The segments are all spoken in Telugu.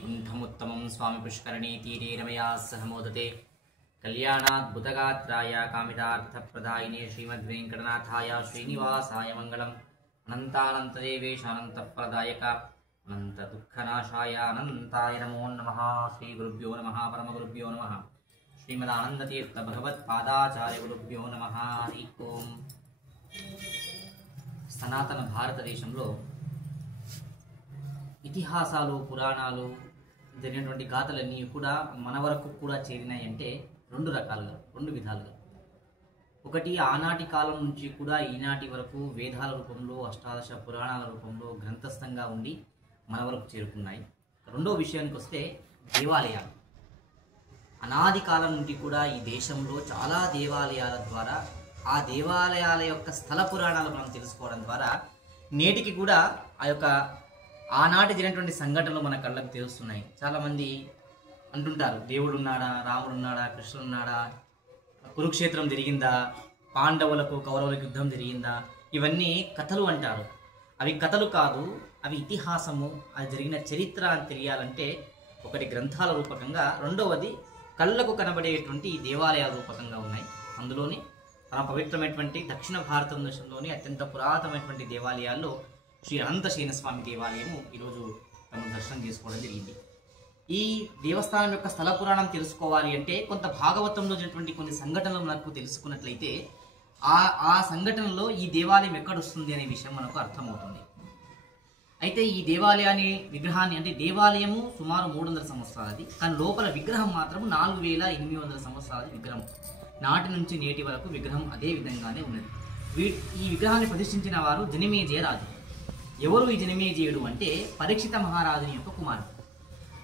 कुण्ठमुत्तमं स्वामी पुष्करणी तीरे रमया सह मोदते कल्याणाद्भुतगात्राय कामितार्थप्रदायिने श्रीमद्वेङ्कटनाथाय श्रीनिवासाय मङ्गलम् अनन्तानन्तदेवेशानन्तप्रदायक अनन्तदुःखनाशाय अनन्ताय नमो नमः। श्रीगुरुभ्यो नमः। परमगुरुभ्यो नमः। श्रीमदानन्दतीर्थ भगवत्पादाचार्यगुरुभ्यो नमः। हरि ओं। సనాతన భారతదేశంలో ఇతిహాసాలు పురాణాలు జరిగినటువంటి గాథలన్నీ కూడా మన వరకు కూడా చేరినాయంటే రెండు విధాలుగా. ఒకటి, ఆనాటి కాలం నుంచి కూడా ఈనాటి వరకు వేదాల రూపంలో అష్టాదశ పురాణాల రూపంలో గ్రంథస్థంగా ఉండి మన వరకు చేరుకున్నాయి. రెండో విషయానికి వస్తే దేవాలయాలు. అనాది కాలం నుండి కూడా ఈ దేశంలో చాలా దేవాలయాల ద్వారా ఆ దేవాలయాల యొక్క స్థల పురాణాలు మనం తెలుసుకోవడం ద్వారా నేటికి కూడా ఆ యొక్క ఆనాటి జరిగినటువంటి సంఘటనలు మన కళ్ళకు తెలుస్తున్నాయి. చాలామంది అంటుంటారు, దేవుడు ఉన్నాడా, రాముడు ఉన్నాడా, కృష్ణుడు ఉన్నాడా, కురుక్షేత్రం జరిగిందా, పాండవులకు కౌరవులకు యుద్ధం జరిగిందా, ఇవన్నీ కథలు అంటారు. అవి కథలు కాదు, అవి ఇతిహాసము. అది జరిగిన చరిత్ర అని తెలియాలంటే ఒకటి గ్రంథాల రూపకంగా, రెండవది కళ్ళకు కనబడేటువంటి దేవాలయాల రూపకంగా ఉన్నాయి. అందులోని మన పవిత్రమైనటువంటి దక్షిణ భారతదేశంలోని అత్యంత పురాతనమైనటువంటి దేవాలయాల్లో శ్రీ అనంతశయన స్వామి దేవాలయము ఈరోజు తమ దర్శనం చేసుకోవడం జరిగింది. ఈ దేవస్థానం యొక్క స్థల పురాణం తెలుసుకోవాలి అంటే కొంత భాగవతంలో జరిగినటువంటి కొన్ని సంఘటనలు మనకు తెలుసుకున్నట్లయితే ఆ సంఘటనలో ఈ దేవాలయం ఎక్కడొస్తుంది అనే విషయం మనకు అర్థమవుతుంది. అయితే ఈ విగ్రహాన్ని అంటే దేవాలయము సుమారు 300 సంవత్సరాలది, కానీ లోపల విగ్రహం మాత్రం 4800 సంవత్సరాలది విగ్రహం. నాటి నుంచి నేటి వరకు విగ్రహం అదే విధంగానే ఉన్నది. ఈ విగ్రహాన్ని ప్రతిష్ఠించిన వారు జనమేజయ రాజు. ఎవరు ఈ జనమేజయుడు అంటే పరీక్షిత మహారాజుని యొక్క కుమారుడు.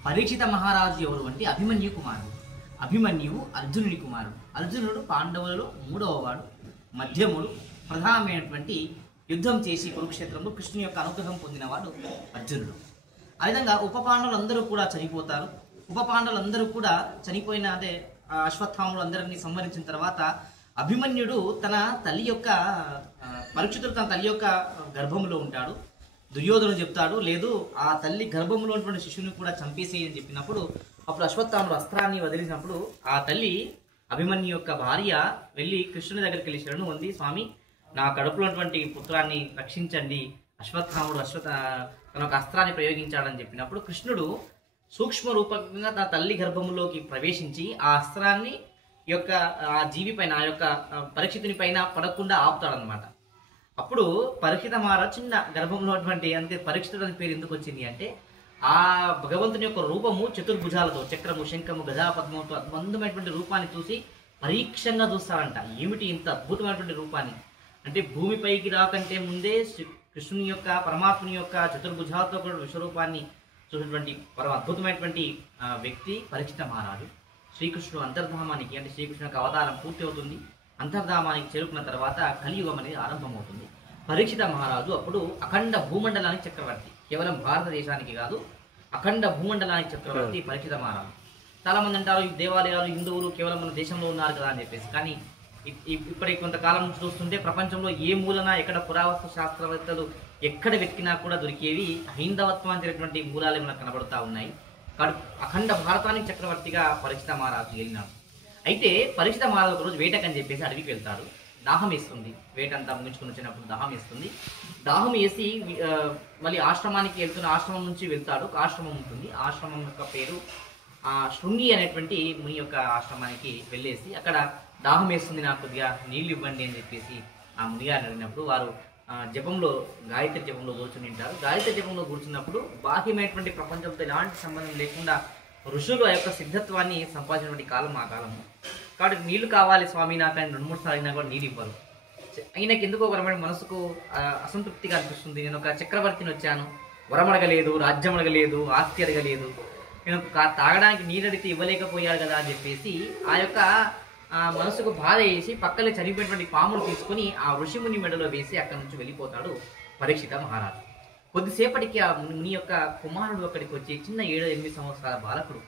పరీక్షిత మహారాజు ఎవరు అంటే అభిమన్యు కుమారుడు. అభిమన్యువు అర్జునుడి కుమారుడు. అర్జునుడు పాండవులలో 3వ వాడు, మధ్యముడు, ప్రధానమైనటువంటి యుద్ధం చేసి కురుక్షేత్రంలో కృష్ణుని యొక్క అనుగ్రహం పొందినవాడు అర్జునుడు. ఆ విధంగా ఉప పాండవులందరూ కూడా చనిపోతారు. ఉప పాండవులందరూ కూడా చనిపోయిన అశ్వత్థాములు అందరినీ సంహరించిన తర్వాత అభిమన్యుడు తన తల్లి యొక్క పరీక్షితుడు తన తల్లి యొక్క గర్భంలో ఉంటాడు. దుర్యోధనుడు చెప్తాడు, లేదు ఆ తల్లి గర్భంలో ఉన్నటువంటి శిశువుని కూడా చంపేసేయని చెప్పినప్పుడు అప్పుడు అశ్వత్థాముడు అస్త్రాన్ని వదిలినప్పుడు ఆ తల్లి అభిమన్యు యొక్క భార్య వెళ్ళి కృష్ణుని దగ్గరికి వెళ్ళి శరణు ఉంది, స్వామి నా కడుపులో ఉన్నటువంటి పుత్రాన్ని రక్షించండి, అశ్వత్థాముడు తన ఒక అస్త్రాన్ని ప్రయోగించాడని చెప్పినప్పుడు కృష్ణుడు సూక్ష్మ రూపకంగా తన తల్లి గర్భంలోకి ప్రవేశించి ఆ అస్త్రాన్ని యొక్క ఆ జీవి పైన ఆ యొక్క పరీక్షితుని పైన పడకుండా ఆపుతాడనమాట. అప్పుడు పరీక్షిత మహారాజు చిన్న గర్భంలో ఉన్నటువంటి అంటే పరీక్షితుడు అని పేరు ఎందుకు వచ్చింది అంటే ఆ భగవంతుని యొక్క రూపము చతుర్భుజాలతో చక్రము, శంఖము, గజా, పద్మంతో అద్భుతమైనటువంటి రూపాన్ని చూసి పరీక్షంగా చూస్తాడంట. ఏమిటి ఇంత అద్భుతమైనటువంటి రూపాన్ని అంటే భూమిపైకి రాకంటే ముందే కృష్ణుని యొక్క పరమాత్ముని యొక్క చతుర్భుజాలతో కూడా విశ్వరూపాన్ని చూసినటువంటి పరమ అద్భుతమైనటువంటి వ్యక్తి పరీక్షిత మహారాజు. శ్రీకృష్ణుడు అంతర్ధామానికి అంటే శ్రీకృష్ణు యొక్క అవతారం పూర్తి అవుతుంది. అంతర్ధామానికి చేరుకున్న తర్వాత కలియుగం అనేది ఆరంభమవుతుంది. పరీక్షిత మహారాజు అప్పుడు అఖండ భూమండలానికి చక్రవర్తి. కేవలం భారతదేశానికి కాదు, అఖండ భూమండలానికి చక్రవర్తి పరీక్షిత మహారాజు. చాలామంది అంటారు ఈ దేవాలయాలు హిందువులు కేవలం మన దేశంలో ఉన్నారు కదా అని చెప్పేసి. కానీ ఇప్పటి కొంతకాలం నుంచి చూస్తుంటే ప్రపంచంలో ఏ మూలన ఎక్కడ పురావస్తు శాస్త్రవేత్తలు ఎక్కడ వెతికినా కూడా దొరికేవి హైందవత్వం అనేటువంటి మూలాలే మనకు కనబడుతూ ఉన్నాయి. అఖండ భారతానికి చక్రవర్తిగా పరీక్షిత మహారాజు వెళ్ళినాడు. అయితే పరీక్షిత మహారాజు ఒకరోజు వేటకని చెప్పేసి అడవికి వెళ్తాడు. దాహం వేస్తుంది, వేటంతా ముగించుకుని వచ్చినప్పుడు దాహం వేస్తుంది. దాహం వేసి మళ్ళీ ఆశ్రమానికి వెళ్తున్న ఆశ్రమం నుంచి వెళ్తాడు. ఒక ఆశ్రమం ఉంటుంది, ఆశ్రమం యొక్క పేరు శృంగి అనేటువంటి ముని యొక్క ఆశ్రమానికి వెళ్ళేసి అక్కడ దాహం వేస్తుంది, నాకు కొద్దిగా నీళ్ళు ఇవ్వండి అని చెప్పేసి ఆ మునిగారిని అడిగినప్పుడు వారు జపంలో గాయత్రి జపంలో కూర్చుని ఉంటారు. గాయత్రి జపంలో కూర్చున్నప్పుడు బాహ్యమైనటువంటి ప్రపంచంతో ఎలాంటి సంబంధం లేకుండా ఋషులు ఆ యొక్క సిద్ధత్వాన్ని సంపాదించినటువంటి కాలం ఆ కాలము. కాబట్టి నీళ్లు కావాలి స్వామి నాకు అని 2-3 సార్లు అయినా కూడా నీళ్ళు ఇవ్వరు. ఆయనకి ఎందుకో వరమైన మనసుకు అసంతృప్తిగా అనిపిస్తుంది. నేను ఒక చక్రవర్తిని వచ్చాను, వరం అడగలేదు, రాజ్యం అడగలేదు, ఆస్తి అడగలేదు, నేను తాగడానికి నీళ్ళు అడిగితే ఇవ్వలేకపోయాడు కదా అని చెప్పేసి ఆ యొక్క మనసుకు బాధ వేసి పక్కనే చనిపోయినటువంటి పాములు తీసుకుని ఆ ఋషిముని మెడలో వేసి అక్కడి నుంచి వెళ్ళిపోతాడు పరీక్షిత మహారాజు. కొద్దిసేపటికి ఆ ముని యొక్క కుమారుడు అక్కడికి వచ్చి చిన్న 7-8 సంవత్సరాల బాలకుడు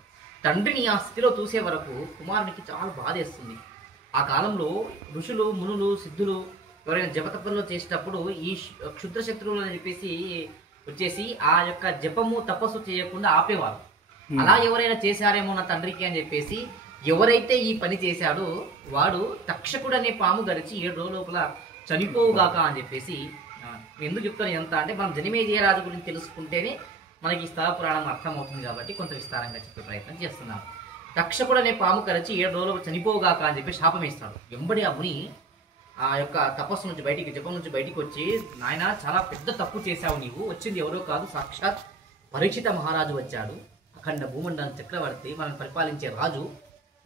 తండ్రిని ఆ స్థితిలో చూసే వరకు కుమారునికి చాలా బాధ వేస్తుంది. ఆ కాలంలో ఋషులు, మునులు, సిద్ధులు ఎవరైనా జపతపంలో చేసేటప్పుడు ఈ క్షుద్ర శత్రువులు అని చెప్పేసి వచ్చేసి ఆ యొక్క జపము తపస్సు చేయకుండా ఆపేవారు. అలా ఎవరైనా చేశారేమో నా తండ్రికి అని చెప్పేసి ఎవరైతే ఈ పని చేశాడో వాడు తక్షకుడు అనే పాము గడిచి 7 రోజుల లోపల చనిపోవుగాక అని చెప్పేసి ఎందుకు చెప్తాను ఎంత అంటే మనం జనమేజయ రాజు గురించి తెలుసుకుంటేనే మనకి ఈ స్థల పురాణం అర్థమవుతుంది కాబట్టి కొంత విస్తారంగా చెప్పే ప్రయత్నం చేస్తున్నాం. తక్షకుడు అనే పాము కరచి 7 రోజులు చనిపోగాక అని చెప్పి శాపం ఇస్తాడు. వెంబడి ఆ ముని ఆ యొక్క తపస్సు నుంచి బయటికి జపం నుంచి బయటికి వచ్చి, నాయన చాలా పెద్ద తప్పు చేశావు, నీవు వచ్చింది ఎవరో కాదు సాక్షాత్ పరీక్షిత మహారాజు వచ్చాడు, అఖండ భూమండలం చక్రవర్తి, మనం పరిపాలించే రాజు,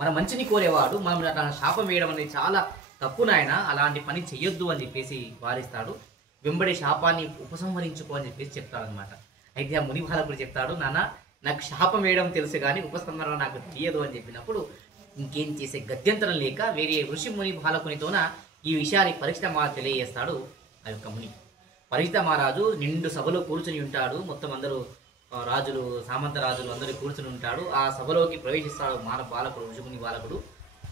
మన మంచిని కోరేవాడు, మనం అట్లా శాపం వేయడం అనేది చాలా తప్పు నాయన, అలాంటి పని చెయ్యొద్దు అని చెప్పేసి వారిస్తాడు. వెంబడి శాపాన్ని ఉపసంహరించుకో అని చెప్పేసి చెప్తాడనమాట. అయితే ఆ ముని బాలకుడు చెప్తాడు, నాన్న నాకు శాపం వేయడం తెలుసు కానీ ఉపసంహరణ నాకు తెలియదు అని చెప్పినప్పుడు ఇంకేం చేసే గత్యంతరం లేక వేరే ఋషి ముని బాలకునితోన ఈ విషయాన్ని పరీక్షిత మహారాజు తెలియజేస్తాడు. ఆ యొక్క ముని పరీక్షిత మహారాజు నిండు సభలో కూర్చుని ఉంటాడు. మొత్తం అందరూ రాజులు, సామంత రాజులు అందరూ కూర్చుని ఉంటాడు. ఆ సభలోకి ప్రవేశిస్తాడు బాలకుడు, ఋషిముని బాలకుడు.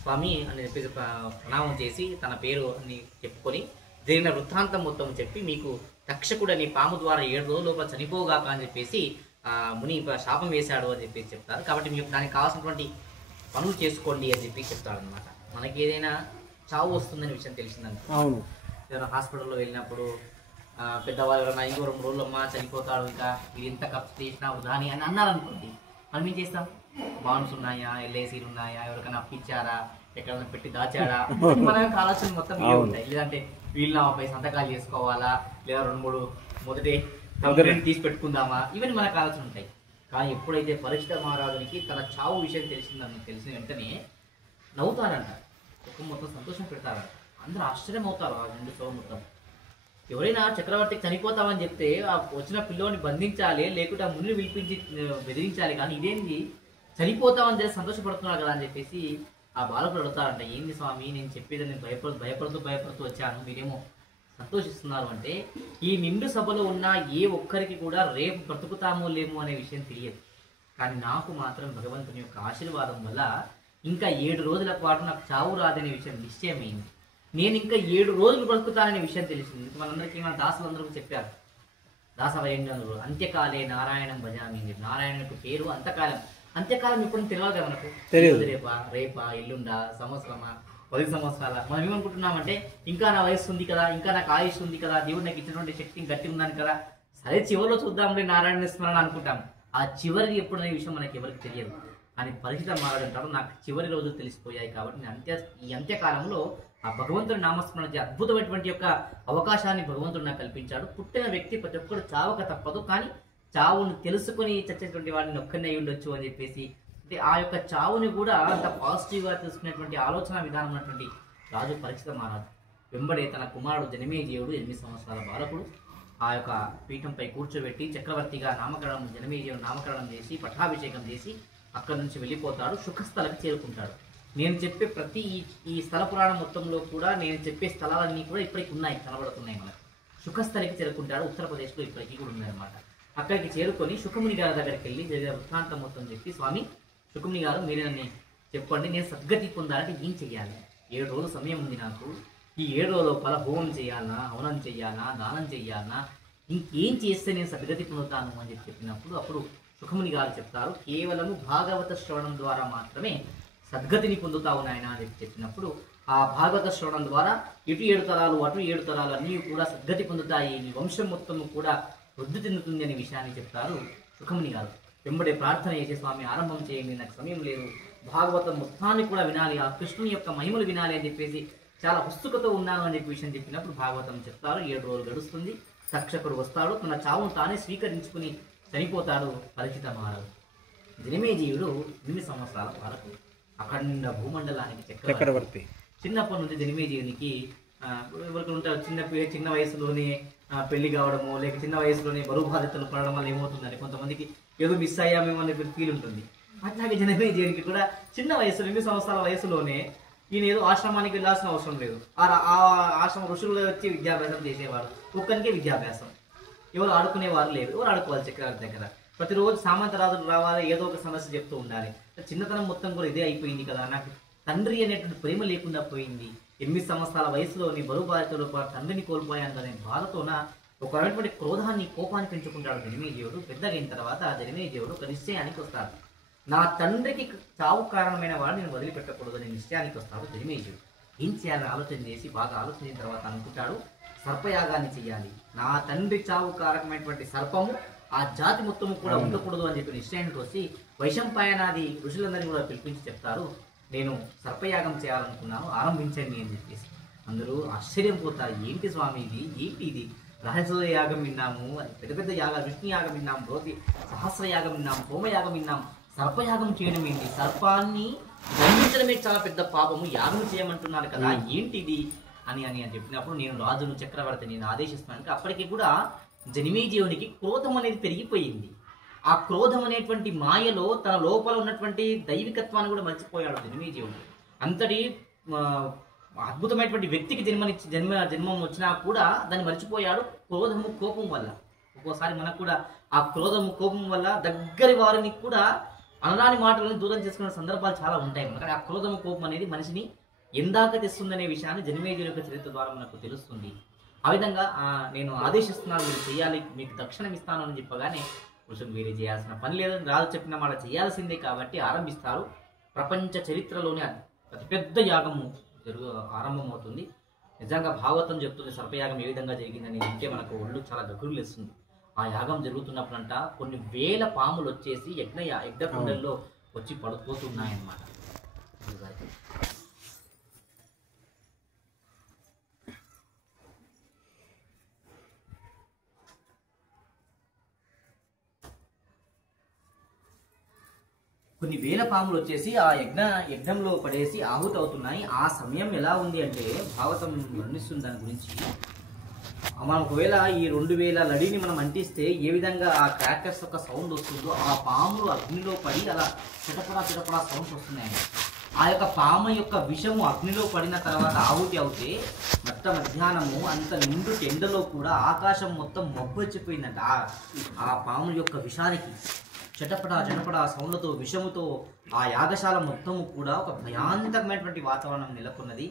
స్వామి అని చెప్పేసి ప్రణామం చేసి తన పేరు అని చెప్పుకొని జరిగిన వృత్తాంతం మొత్తం చెప్పి, మీకు తక్షకుడు అని పాము ద్వారా 7 రోజుల లోపల చనిపోగాక అని చెప్పేసి ముని శాపం వేశాడు అని చెప్పేసి చెప్తారు. కాబట్టి మీకు దానికి కావాల్సినటువంటి పనులు చేసుకోండి అని చెప్పి చెప్తాడు అనమాట. మనకి ఏదైనా చావు వస్తుందనే విషయం తెలిసిందనుకో, ఏదైనా హాస్పిటల్లో వెళ్ళినప్పుడు పెద్దవాళ్ళు ఎవరైనా ఇంకో 2 రోజులమ్మా చనిపోతాడు, ఇంకా ఇది ఎంత ఖర్చు చేసినా వృధాని అని అన్నారనుకోండి, మనం ఏం చేస్తాం? బాండ్స్ ఉన్నాయా, ఎల్ఐసీలు ఉన్నాయా, ఎవరికైనా అప్పించారా, ఎక్కడైనా పెట్టి దాచాడా, మనకు ఆలోచన మొత్తం ఇవే ఉంటాయి. లేదంటే వీళ్ళు నాపై సంతకాలు చేసుకోవాలా, లేదా 2-3 మొదటి కంప్లైంట్ తీసి పెట్టుకుందామా, ఇవన్నీ మనకు ఆలోచన ఉంటాయి. కానీ ఎప్పుడైతే పరీక్షిత మహారాజునికి తన చావు విషయం తెలిసిన వెంటనే నవ్వుతారంట, కుటుంబం మొత్తం సంతోషం పెడతారంట. అందరూ ఆశ్చర్యం అవుతారు. ఆ 2 సభ మొత్తం ఎవరైనా చక్రవర్తికి చనిపోతామని చెప్తే ఆ వచ్చిన పిల్లోని బంధించాలి, లేకుంటే ఆ మునిని పిలిపించి బెదిరించాలి, కానీ ఇదేంటి చనిపోతామని తెలిసి సంతోషపడుతున్నారు కదా అని చెప్పేసి ఆ బాలకుడు అడుగుతారంట, ఏంది స్వామి నేను చెప్పేది, నేను భయపడుతూ వచ్చాను, మీరేమో సంతోషిస్తున్నారు అంటే, ఈ నిండు సభలో ఉన్న ఏ ఒక్కరికి కూడా రేపు బ్రతుకుతామో లేమో అనే విషయం తెలియదు, కానీ నాకు మాత్రం భగవంతుని యొక్క ఆశీర్వాదం వల్ల ఇంకా 7 రోజుల పాటు నాకు చావు రాదనే విషయం నిశ్చయమైంది. నేను ఇంకా 7 రోజులు బ్రతుకుతాననే విషయం తెలిసింది. మనందరికీ మన దాసులందరూ చెప్పారు, దాసవైంద్రులు అంత్యకాలే నారాయణం భజామి. నారాయణకు పేరు అంతకాలం. అంత్యకాలం ఇప్పుడు తెలియదు కదా మనకు, తెలియదు. రేపా ఎల్లుండా, సంవత్సరమా, 10 సంవత్సరాల. మనం ఏమనుకుంటున్నామంటే, ఇంకా నా వయస్సు ఉంది కదా, ఇంకా నాకు ఆయుష్ ఉంది కదా, దేవుడు నాకు ఇచ్చినటువంటి శక్తి గట్టి ఉన్నాను కదా, సరే చివరిలో చూద్దాంలే నారాయణ స్మరణ అనుకుంటాం. ఆ చివరిది ఎప్పుడు అనే విషయం మనకి ఎవరికి తెలియదు. అని పరీక్షిత మహారాజు అంటాడు, నాకు చివరి రోజులు తెలిసిపోయాయి కాబట్టి నేను ఈ అంత్యకాలంలో ఆ భగవంతుడి నామస్మరణ అద్భుతమైనటువంటి యొక్క అవకాశాన్ని భగవంతుడు నాకు కల్పించాడు. పుట్టిన వ్యక్తి ప్రతి ఒక్కరు చావక తప్పదు, కానీ చావును తెలుసుకుని చచ్చేటువంటి వాడిని ఒక్కనే ఉండొచ్చు అని చెప్పేసి, అంటే ఆ యొక్క చావుని కూడా అంత పాజిటివ్గా తెలుసుకునేటువంటి ఆలోచన విధానం ఉన్నటువంటి రాజు పరీక్షిత మహారాజు. వెంబడే తన కుమారుడు జనమేజయుడు 8 సంవత్సరాల బాలకుడు ఆ యొక్క పీఠంపై కూర్చోబెట్టి చక్రవర్తిగా జనమేజయుడు నామకరణం చేసి పట్టాభిషేకం చేసి అక్కడి నుంచి వెళ్ళిపోతాడు. సుఖస్థలకు చేరుకుంటాడు. నేను చెప్పే ప్రతి ఈ స్థల పురాణం మొత్తంలో కూడా నేను చెప్పే స్థలాలన్నీ కూడా ఇప్పటికి ఉన్నాయి, కనబడుతున్నాయి మనకు. సుఖస్థలికి చేరుకుంటాడు. ఉత్తరప్రదేశ్లో ఇప్పటికీ కూడా ఉన్నాయన్నమాట. అక్కడికి చేరుకొని శుకముని గారి దగ్గరికి వెళ్ళి జరిగిన వృత్తాంతం మొత్తం చెప్పి, స్వామి శుకముని గారు మీరే నన్ను చెప్పండి, నేను సద్గతి పొందాలంటే ఏం చెయ్యాలి? 7 రోజుల సమయం ఉంది నాకు, ఈ 7 రోజుల లోపల హోమం చేయాలనా, హవనం చేయాలనా, దానం చేయాలనా, ఇంకేం చేస్తే నేను సద్గతి పొందుతాను అని చెప్పినప్పుడు అప్పుడు శుకముని గారు చెప్తారు, కేవలము భాగవత శ్రవణం ద్వారా మాత్రమే సద్గతిని పొందుతావు నాయన అని చెప్పినప్పుడు, ఆ భాగవత శ్రవణం ద్వారా ఇటు 7 తరాలు అటు 7 తరాలు అన్నీ కూడా సద్గతి పొందుతాయి, నీ వంశం మొత్తం కూడా వృద్ధి చెందుతుంది అనే విషయాన్ని చెప్తారు శుకముని గారు. వెంబడే ప్రార్థన చేసే, స్వామి ఆరంభం చేయండి, నాకు సమయం లేదు, భాగవతం మొత్తాన్ని కూడా వినాలి, ఆ కృష్ణుని యొక్క మహిమలు వినాలి అని చెప్పేసి చాలా ఉత్సుకత ఉన్నాను అని చెప్పి విషయం చెప్పినప్పుడు భాగవతం చెప్తారు. 7 రోజులు గడుస్తుంది. తక్షకుడు వస్తాడు, తన చావును తానే స్వీకరించుకుని చనిపోతాడు పరీక్షిత మహారాజు. జనమేజయుడు 8 సంవత్సరాల వరకు అఖండ భూమండలానికి చక్రవర్తి. చిన్నప్పటి నుంచి జనమేజయునికి ఎవరికి ఉంటారు, చిన్న వయసులోనే పెళ్లి కావడము, లేక చిన్న వయసులోనే బరువు బాధ్యతలు పడడం వల్ల ఏమవుతుందంటే కొంతమందికి ఏదో మిస్ అయ్యామేమో అనే ఫీల్ ఉంటుంది. అట్లాగే జనమేజయునికి కూడా చిన్న వయసులో 8 సంవత్సరాల వయసులోనే ఈయన ఏదో ఆశ్రమానికి వెళ్ళాల్సిన అవసరం లేదు. ఆ ఆశ్రమ ఋషులు వచ్చి విద్యాభ్యాసం చేసేవారు. ఒక్కరికే విద్యాభ్యాసం, ఎవరు ఆడుకునేవారు లేరు, ఎవరు ఆడుకోవాలి చక్రవర్తి దగ్గర. ప్రతిరోజు సామంత రాజులు రావాలి, ఏదో ఒక సమస్య చెప్తూ ఉండాలి. చిన్నతనం మొత్తం కూడా ఇదే అయిపోయింది కదా, నాకు తండ్రి అనేటువంటి ప్రేమ లేకుండా పోయింది, 8 సంవత్సరాల వయసులోని బరువు బాధ్యతలో తండ్రిని కోల్పోయాను అనే బాధతోన ఒకటువంటి క్రోధాన్ని, కోపాన్ని పెంచుకుంటాడు జనమేజయుడు. పెద్దగా అయిన తర్వాత జనమేజయుడు ఒక నిశ్చయానికి వస్తాడు. నా తండ్రికి చావు కారణమైన వాడు నేను వదిలిపెట్టకూడదు అనే నిశ్చయానికి వస్తాడు జనమేజయుడు. ఏం చేయాలని ఆలోచన చేసి బాగా ఆలోచించిన తర్వాత అనుకుంటాడు, సర్పయాగాన్ని చేయాలి. నా తండ్రి చావు కారకమైనటువంటి సర్పము ఆ జాతి మొత్తము కూడా ఉండకూడదు అని చెప్పి నిశ్చయానికి వచ్చి వైశంపాయనాది ఋషులందరినీ కూడా పిలిపించి చెప్తారు, నేను సర్పయాగం చేయాలనుకున్నాను, ఆరంభించండి అని చెప్పేసి. అందరూ ఆశ్చర్యం పోతారు, ఏంటి స్వామి ఇది, ఏంటి ఇది, రహస్య యాగం విన్నాము, పెద్ద పెద్ద యాగాలు, విష్ణు యాగం విన్నాం, రోజు సహస్ర యాగం విన్నాం, హోమయాగం విన్నాం, సర్పయాగం చేయడం ఏంటి, సర్పాన్ని దండించడమే చాలా పెద్ద పాపము, యాగం చేయమంటున్నారు కదా, ఏంటిది అని అని అని చెప్పినప్పుడు నేను రాజును చక్రవర్తి నేను ఆదేశిస్తున్నాను. అప్పటికి కూడా జనమేజయునికి క్రోధం అనేది పెరిగిపోయింది. ఆ క్రోధం అనేటువంటి మాయలో తన లోపల ఉన్నటువంటి దైవికత్వాన్ని కూడా మర్చిపోయాడు జనమేజయుడు. అంతటి అద్భుతమైనటువంటి వ్యక్తికి జన్మం వచ్చినా కూడా దాన్ని మర్చిపోయాడు క్రోధము కోపం వల్ల. ఒక్కోసారి మనకు కూడా ఆ క్రోధము కోపం వల్ల దగ్గరి వారిని కూడా అనరాని మాటలను దూరం చేసుకునే సందర్భాలు చాలా ఉంటాయి. మనకు ఆ క్రోధము కోపం అనేది మనిషిని ఎందాక తెస్తుందనే విషయాన్ని జనమేజయుని యొక్క చరిత్ర ద్వారా మనకు తెలుస్తుంది. ఆ విధంగా నేను ఆదేశిస్తున్నాను, మీరు చేయాలి, మీకు దక్షిణం ఇస్తాను అని చెప్పగానే ఋషులు వేరే చేయాల్సిన పని లేదని రాజు చెప్పిన మాట చేయాల్సిందే కాబట్టి ఆరంభిస్తారు. ప్రపంచ చరిత్రలోని అతిపెద్ద యాగము ఆరంభమవుతుంది. నిజంగా భాగవతం చెప్తుంది సర్పయాగం ఏ విధంగా జరిగిందని వింటే మనకు ఒళ్ళు చాలా గగురులు వేస్తుంది. ఆ యాగం జరుగుతున్నప్పుడంట కొన్ని వేల పాములు వచ్చేసి యజ్ఞకుండల్లో వచ్చి పడిపోతున్నాయన్నమాట. కొన్ని వేల పాములు వచ్చేసి ఆ యజ్ఞంలో పడేసి ఆహుతి అవుతున్నాయి. ఆ సమయం ఎలా ఉంది అంటే భాగవతం వర్ణిస్తుంది దాని గురించి. మనం ఒకవేళ ఈ 2000 లడిని మనం అంటిస్తే ఏ విధంగా ఆ క్రాకర్స్ యొక్క సౌండ్ వస్తుందో ఆ పాములు అగ్నిలో పడి అలా చిటపడా సౌండ్స్ వస్తున్నాయండి. ఆ యొక్క పాము యొక్క విషము అగ్నిలో పడిన తర్వాత ఆహుతి అవుతే మధ్యాహ్నము అంత నిండు ఎండలో కూడా ఆకాశం మొత్తం మబ్బు వచ్చిపోయిందంట. ఆ పాము యొక్క విషానికి చటపడా సౌండ్లతో విషముతో ఆ యాగశాల మొత్తము కూడా ఒక భయాంతకమైనటువంటి వాతావరణం నెలకొన్నది.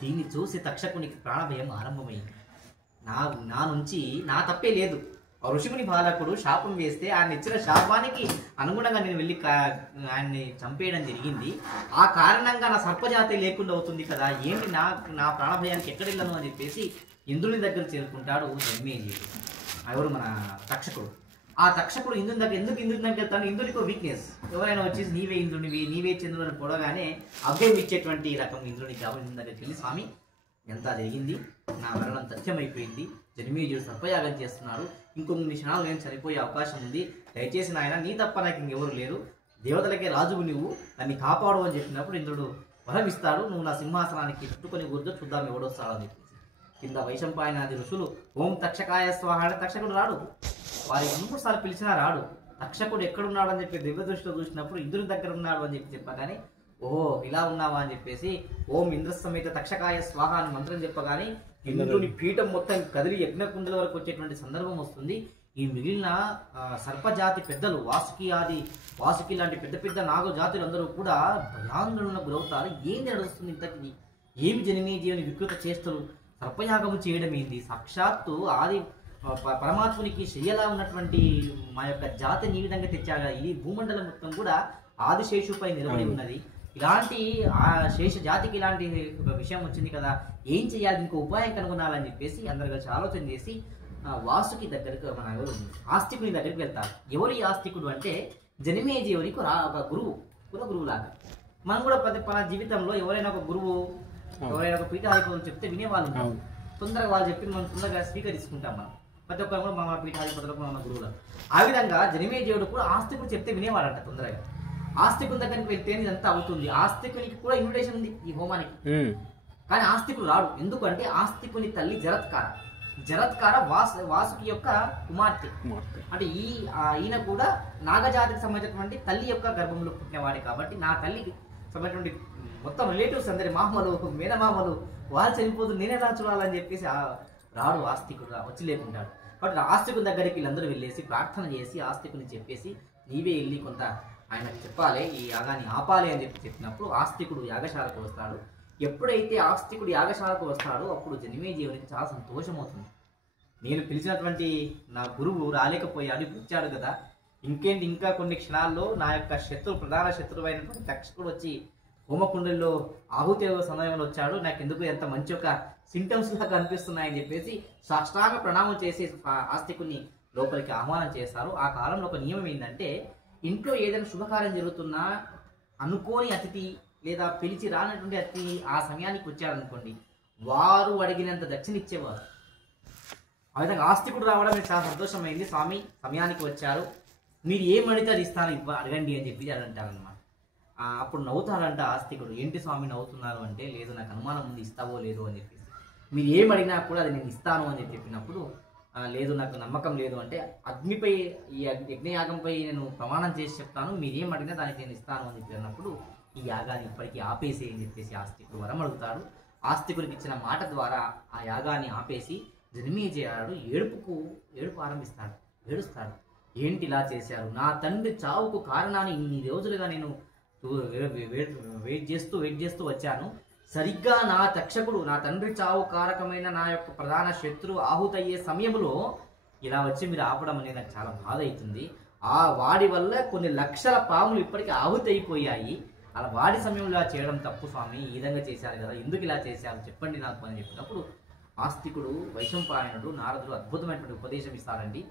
దీన్ని చూసి తక్షకునికి ప్రాణభయం ఆరంభమైంది. నా నుంచి నా తప్పే లేదు, ఆ ఋషిముని బాలకుడు శాపం వేస్తే ఆయన ఇచ్చిన శాపానికి అనుగుణంగా నేను వెళ్ళి ఆయన్ని చంపేయడం జరిగింది. ఆ కారణంగా నా సర్పజాతి లేకుండా అవుతుంది కదా, ఏంటి నా ప్రాణభయానికి ఎక్కడెళ్ళను అని చెప్పేసి ఇంద్రుని దగ్గర చేరుకుంటాడు జనమేజయుడు. ఎవరు మన తక్షకుడు. ఆ తక్షకుడు ఇంద్రుని దగ్గర వెళ్తాను. ఇంద్రునికి వీక్నెస్, ఎవరైనా వచ్చేసి నీవే ఇంద్రునివి, నీవే చంద్రుడు అని కూడగానే అభ్యం ఇచ్చేటువంటి రకం ఇంద్రునికి. కాబట్టి ఇంద్రుని దగ్గరికి వెళ్ళి స్వామి ఎంత జరిగింది, నా మరణం తథ్యమైపోయింది, జనమేజయుడు సర్పయాగం చేస్తున్నాడు, ఇంకొన్ని క్షణాలు నేను చనిపోయే అవకాశం ఉంది, దయచేసి నాయన నీ తప్ప నాకు ఇంకెవరు లేరు, దేవతలకే రాజువు నువ్వు, దాన్ని కాపాడు అని చెప్పినప్పుడు ఇంద్రుడు వరం ఇస్తాడు, నువ్వు నా సింహాసనానికి చుట్టుకొని కూర్చో, చూద్దాం ఎవడొస్తాడు అని చెప్పేసి. కింద వైశంపాయనాది ఋషులు ఓం తక్షకాయ స్వాహ అంటే తక్షకుడు రాడు. వారి 3 సార్లు పిలిచినా రాడు. తక్షకుడు ఎక్కడున్నాడు అని చెప్పి దివ్య దృష్టిలో చూసినప్పుడు ఇంద్రుని దగ్గర ఉన్నాడు అని చెప్పగానే ఓహో ఇలా ఉన్నావా అని చెప్పేసి ఓం ఇంద్ర సమేత తక్షకాయ స్వాహ అని మంత్రం చెప్పగానే ఇంద్రుని పీఠం మొత్తం కదిలి యజ్ఞకుండల వరకు వచ్చేటువంటి సందర్భం వస్తుంది. ఈ మిగిలిన సర్పజాతి పెద్దలు వాసుకి లాంటి పెద్ద పెద్ద నాగ జాతులు అందరూ కూడా భయాందోళనకు గురవుతారు. ఏం నడుస్తుంది ఇంతకి, ఏమి జనమేజయుని వికృత చేష్టలు, సర్పయాగము చేయడం ఏంది, సాక్షాత్తు ఆది పరమాత్మునికి శయ్యలా ఉన్నటువంటి మా యొక్క జాతిని ఈ విధంగా తెచ్చాగా, ఈ భూమండలం మొత్తం కూడా ఆదిశేషుపై నిలబడి ఉన్నది, ఇలాంటి ఆ శేష జాతికి ఇలాంటి ఒక విషయం వచ్చింది కదా, ఏం చేయాలి, ఇంకో ఉపాయం కనుగొనాలని చెప్పేసి అందరు కలిసి ఆలోచన చేసి వాసుకి దగ్గరికి మన ఎవరు ఆస్తికుని దగ్గరికి వెళ్తారు. ఎవరు ఈ ఆస్తికుడు అంటే జనమేజయునికి ఒక గురువు లాగా. మనం కూడా మన జీవితంలో ఎవరైనా ఒక గురువు, ఎవరైనా ఒక పీఠాధిపతులు చెప్తే వినేవాళ్ళు, తొందరగా వాళ్ళు చెప్పి మనం తొందరగా స్వీకరించుకుంటాం. మనం ప్రతి ఒక్కరు కూడా మన పీఠాధిపతులకు మన గురువులు. ఆ విధంగా జనమేజయుడు కూడా ఆస్తికుడు చెప్తే వినేవాడంట తొందరగా. ఆస్తికుని దగ్గరికి వెళ్తే ఇదంతా అవుతుంది. ఆస్తికునికి కూడా ఇన్విటేషన్ ఉంది ఈ హోమానికి, కానీ ఆస్తికుడు రాడు. ఎందుకంటే ఆస్తికుని తల్లి జరత్కార వాసుకి యొక్క కుమార్తె. అంటే ఈయన కూడా నాగజాతికి సంబంధించినటువంటి తల్లి యొక్క గర్భంలో పుట్టినవాడే కాబట్టి నా తల్లికి సంబంధించినటువంటి మొత్తం రిలేటివ్స్ అందరి మామలు మేనమామలు వాళ్ళు చనిపోతుంది, నేనే ఎలా చూడాలని చెప్పేసి రాడు ఆస్తికుడు, వచ్చి లేకుంటాడు. కాబట్టి ఆస్తికుని దగ్గరికి వీళ్ళందరూ వెళ్ళేసి ప్రార్థన చేసి ఆస్తికుని చెప్పేసి నీవే వెళ్ళి కొంత ఆయనకు చెప్పాలి, ఈ యాగాన్ని ఆపాలి అని చెప్పినప్పుడు ఆస్తికుడు యాగశాలకు వస్తాడు. ఎప్పుడైతే ఆస్తికుడు యాగశాలకు వస్తాడో అప్పుడు జనమేజయునికి చాలా సంతోషం అవుతుంది. నేను పిలిచినటువంటి నా గురువు రాలేకపోయాడు, ఇప్పుడు వచ్చాడు కదా, ఇంకేంటి, ఇంకా కొన్ని క్షణాల్లో నా యొక్క ప్రధాన శత్రువు అయినటువంటి తక్షకుడు వచ్చి హోమకుండలిలో ఆహుతి సమయంలో వచ్చాడు, నాకు ఎందుకు ఎంత మంచి ఒక సింటమ్స్ లాగా కనిపిస్తున్నాయని చెప్పేసి సాష్టాంగ ప్రణామం చేసి ఆస్తికుని లోపలికి ఆహ్వానం చేస్తారు. ఆ కాలంలో ఒక నియమం ఏంటంటే, ఇంట్లో ఏదైనా శుభకార్యం జరుగుతున్నా అనుకోని అతిథి లేదా పిలిచి రానటువంటి అతిథి ఆ సమయానికి వచ్చారనుకోండి, వారు అడిగినంత దక్షిణ ఇచ్చేవారు. ఆ విధంగా ఆస్తికుడు రావడం మీకు చాలా సంతోషమైంది, స్వామి సమయానికి వచ్చారు, మీరు ఏం అడిగితే అది ఇస్తాను, అడగండి అని చెప్పి అది అంటారనమాట. అప్పుడు నవ్వుతారంట ఆస్తికుడు. ఏంటి స్వామి నవ్వుతున్నారు అంటే, లేదు నాకు అనుమానం ఉంది ఇస్తావో లేదో అని చెప్పేసి. మీరు ఏం అడిగినా కూడా అది నేను ఇస్తాను అని చెప్పినప్పుడు, లేదు నాకు నమ్మకం లేదు అంటే, అగ్నిపై ఈ యజ్ఞయాగంపై నేను ప్రమాణం చేసి చెప్తాను, మీరు ఏం అడిగినా దానికి నేను ఇస్తాను అని చెప్పినప్పుడు, ఈ యాగాన్ని ఇప్పటికీ ఆపేసి అని చెప్పేసి ఆస్తికుడు వరం అడుగుతాడు. ఆస్తికుడికి ఇచ్చిన మాట ద్వారా ఆ యాగాన్ని ఆపేసి జనమేజయుడు ఏడుపు ఆరంభిస్తాడు, ఏడుస్తాడు. ఏంటి ఇలా చేశారు, నా తండ్రి చావుకు కారణాన్ని ఇన్ని రోజులుగా నేను వెయిట్ చేస్తూ వచ్చాను, సరిగ్గా నా తక్షకుడు నా తండ్రి చావు కారకమైన నా యొక్క ప్రధాన శత్రువు ఆహుతయ్యే సమయంలో ఇలా వచ్చి మీరు ఆపడం అనేది నాకు చాలా బాధ అవుతుంది. వాడి వల్ల కొన్ని లక్షల పాములు ఇప్పటికీ ఆహుతైపోయాయి, అలా వాడి సమయంలో ఇలా చేయడం తప్పు స్వామి, ఈ విధంగా చేశారు కదా, ఎందుకు ఇలా చేశారు చెప్పండి నాకు అని చెప్పినప్పుడు ఆస్తికుడు వైశంపాయనుడు నారదుడు అద్భుతమైనటువంటి ఉపదేశం ఇస్తారండి.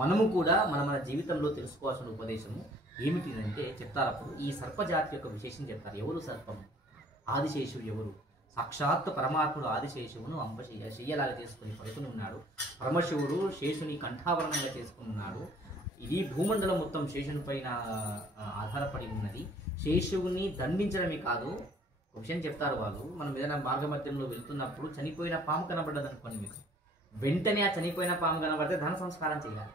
మనము కూడా మన జీవితంలో తెలుసుకోవాల్సిన ఉపదేశము ఏమిటి అంటే చెప్తారు. అప్పుడు ఈ సర్పజాతి యొక్క విశేషం చెప్తారు. ఎవరు సర్పము? ఆదిశేషుడు ఎవరు? సాక్షాత్ పరమాత్ముడు ఆదిశేషువును శయ్యలాగా చేసుకుని పడుకుని ఉన్నాడు. పరమశివుడు శేషుని కంఠావరణంగా చేసుకుని ఉన్నాడు. ఇది భూమండలం మొత్తం శేషుని పైన ఆధారపడి ఉన్నది. శేషువుని దండించడమే కాదు, ఒక విషయం చెప్తారు వాళ్ళు, మనం ఏదైనా మార్గమధ్యంలో వెళ్తున్నప్పుడు చనిపోయిన పాము కనబడ్డది అనుకోండి, మీకు వెంటనే ఆ చనిపోయిన పాము కనబడితే ధన సంస్కారం చేయాలి.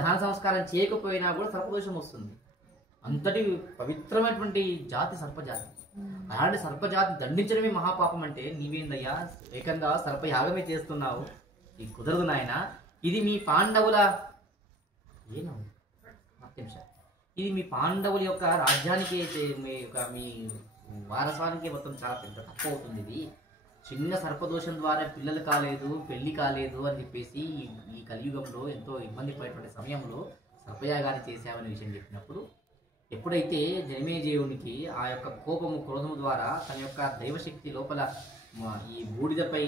ధన సంస్కారం చేయకపోయినా కూడా సర్పదోషం వస్తుంది. అంతటి పవిత్రమైనటువంటి జాతి సర్పజాతి. అలాంటి సర్పజాతిని దండించడమే మహాపాపం అంటే నీవేందయ్యా ఏకంగా సర్పయాగమే చేస్తున్నావు, ఇది కుదరదు నాయన. ఇది మీ పాండవుల ఇది మీ పాండవుల యొక్క రాజ్యానికి మీ వారసానికి మొత్తం చాలా పెద్ద తప్పు అవుతుంది. ఇది చిన్న సర్పదోషం ద్వారా పిల్లలు కాలేదు, పెళ్లి కాలేదు అని చెప్పేసి ఈ కలియుగంలో ఎంతో ఇబ్బంది పడేటువంటి సమయంలో సర్పయాగాన్ని చేశామనే విషయం చెప్పినప్పుడు, ఎప్పుడైతే జనమేజయునికి ఆ యొక్క కోపము క్రోధము ద్వారా తన యొక్క దైవశక్తి లోపల ఈ బూడిదపై